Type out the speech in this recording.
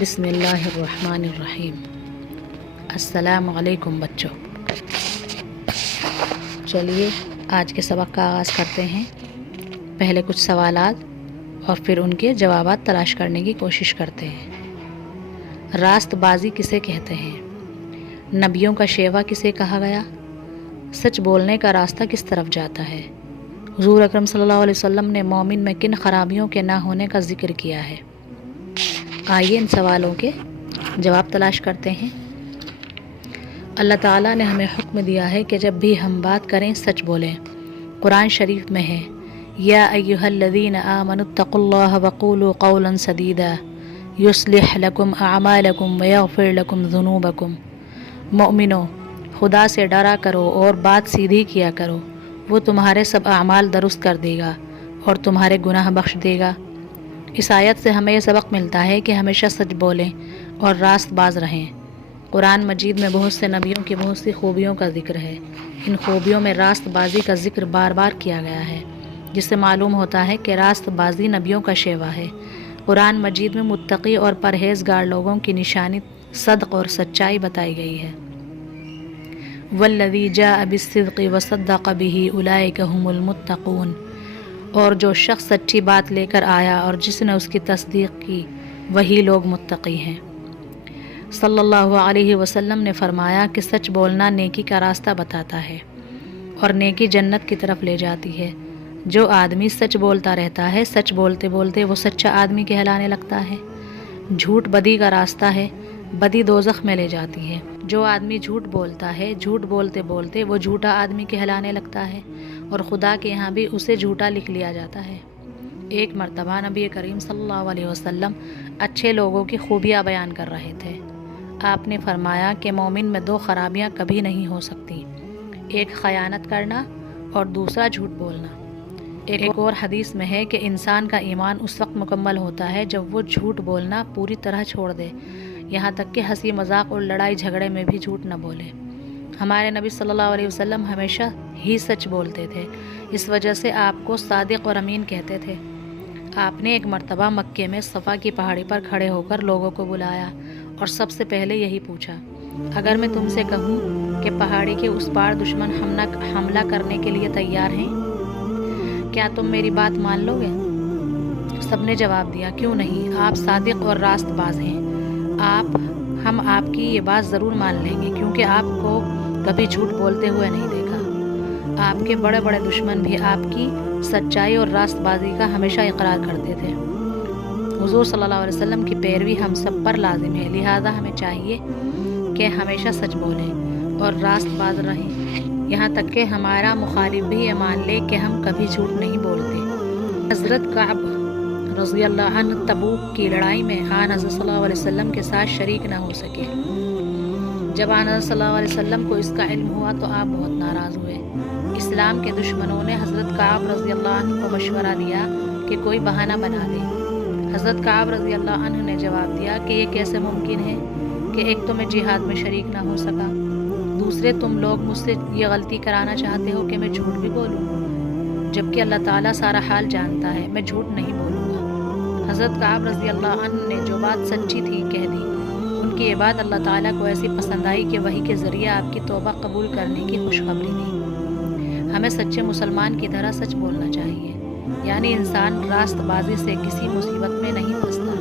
بسم اللہ الرحمن الرحیم۔ السلام علیکم بچوں، چلیے آج کے سبق کا آغاز کرتے ہیں۔ پہلے کچھ سوالات اور پھر ان کے جوابات تلاش کرنے کی کوشش کرتے ہیں۔ راست بازی کسے کہتے ہیں؟ نبیوں کا شیوا کسے کہا گیا؟ سچ بولنے کا راستہ کس طرف جاتا ہے؟ حضور اکرم صلی اللہ علیہ وسلم نے مومن میں کن خرابیوں کے نہ ہونے کا ذکر کیا ہے؟ آئیے ان سوالوں کے جواب تلاش کرتے ہیں۔ اللہ تعالیٰ نے ہمیں حکم دیا ہے کہ جب بھی ہم بات کریں سچ بولیں۔ قرآن شریف میں ہے یا ایھا الذین آمنوا اتقوا اللہ وقولوا قولا سدیدا یصلح لکم اعمالکم ویغفر لکم ذنوبکم۔ مومنو، خدا سے ڈرا کرو اور بات سیدھی کیا کرو، وہ تمہارے سب اعمال درست کر دے گا اور تمہارے گناہ بخش دے گا۔ اس آیت سے ہمیں یہ سبق ملتا ہے کہ ہمیشہ سچ بولیں اور راست باز رہیں۔ قرآن مجید میں بہت سے نبیوں کی بہت سی خوبیوں کا ذکر ہے۔ ان خوبیوں میں راست بازی کا ذکر بار بار کیا گیا ہے، جس سے معلوم ہوتا ہے کہ راست بازی نبیوں کا شیوا ہے۔ قرآن مجید میں متقی اور پرہیزگار لوگوں کی نشانی صدق اور سچائی بتائی گئی ہے۔ والذی جاء بالصدق وصدق بہ اولئک ھم المتقون۔ اور جو شخص سچی بات لے کر آیا اور جس نے اس کی تصدیق کی، وہی لوگ متقی ہیں۔ صلی اللہ علیہ وسلم نے فرمایا کہ سچ بولنا نیکی کا راستہ بتاتا ہے اور نیکی جنت کی طرف لے جاتی ہے۔ جو آدمی سچ بولتا رہتا ہے، سچ بولتے بولتے وہ سچا آدمی کہلانے لگتا ہے۔ جھوٹ بدی کا راستہ ہے، بدی دوزخ میں لے جاتی ہے۔ جو آدمی جھوٹ بولتا ہے، جھوٹ بولتے بولتے وہ جھوٹا آدمی کہلانے لگتا ہے اور خدا کے یہاں بھی اسے جھوٹا لکھ لیا جاتا ہے۔ ایک مرتبہ نبی کریم صلی اللہ علیہ وسلم اچھے لوگوں کی خوبیاں بیان کر رہے تھے۔ آپ نے فرمایا کہ مومن میں دو خرابیاں کبھی نہیں ہو سکتی، ایک خیانت کرنا اور دوسرا جھوٹ بولنا۔ ایک اور حدیث میں ہے کہ انسان کا ایمان اس وقت مکمل ہوتا ہے جب وہ جھوٹ بولنا پوری طرح چھوڑ دے، یہاں تک کہ ہنسی مذاق اور لڑائی جھگڑے میں بھی جھوٹ نہ بولے۔ ہمارے نبی صلی اللہ علیہ وسلم ہمیشہ ہی سچ بولتے تھے، اس وجہ سے آپ کو صادق اور امین کہتے تھے۔ آپ نے ایک مرتبہ مکے میں صفا کی پہاڑی پر کھڑے ہو کر لوگوں کو بلایا اور سب سے پہلے یہی پوچھا، اگر میں تم سے کہوں کہ پہاڑی کے اس پار دشمن حملہ کرنے کے لیے تیار ہیں، کیا تم میری بات مان لو گے؟ سب نے جواب دیا، کیوں نہیں، آپ صادق اور راست باز ہیں، ہم آپ کی یہ بات ضرور مان لیں گے، کیونکہ آپ کو کبھی جھوٹ بولتے ہوئے نہیں دیکھا۔ آپ کے بڑے بڑے دشمن بھی آپ کی سچائی اور راست بازی کا ہمیشہ اقرار کرتے تھے۔ حضور صلی اللہ علیہ وسلم کی پیروی ہم سب پر لازم ہے، لہذا ہمیں چاہیے کہ ہمیشہ سچ بولیں اور راست باز رہیں، یہاں تک کہ ہمارا مخالف بھی یہ مان لے کہ ہم کبھی جھوٹ نہیں بولتے۔ حضرت کعب رضی اللہ عنہ تبوک کی لڑائی میں آن حضرت صلی اللہ علیہ وسلم کے ساتھ شریک نہ ہو سکے۔ جب آن حضرت صلی اللہ علیہ وسلم کو اس کا علم ہوا تو آپ بہت ناراض ہوئے۔ اسلام کے دشمنوں نے حضرت کعب رضی اللہ عنہ کو مشورہ دیا کہ کوئی بہانہ بنا دے۔ حضرت کعب رضی اللہ عنہ نے جواب دیا کہ یہ کیسے ممکن ہے کہ ایک تو میں جہاد میں شریک نہ ہو سکا، دوسرے تم لوگ مجھ سے یہ غلطی کرانا چاہتے ہو کہ میں جھوٹ بھی بولوں، جبکہ اللہ تعالیٰ سارا حال جانتا ہے، میں جھوٹ نہیں بولوں گا۔ حضرت کعب رضی اللہ عنہ نے جو بات سچی تھی کہہ دی۔ ان کی یہ بات اللہ تعالیٰ کو ایسی پسند آئی کہ وحی کے ذریعے آپ کی توبہ قبول کرنے کی خوشخبری دی۔ ہمیں سچے مسلمان کی طرح سچ بولنا چاہیے، یعنی انسان راست بازی سے کسی مصیبت میں نہیں پھنستا۔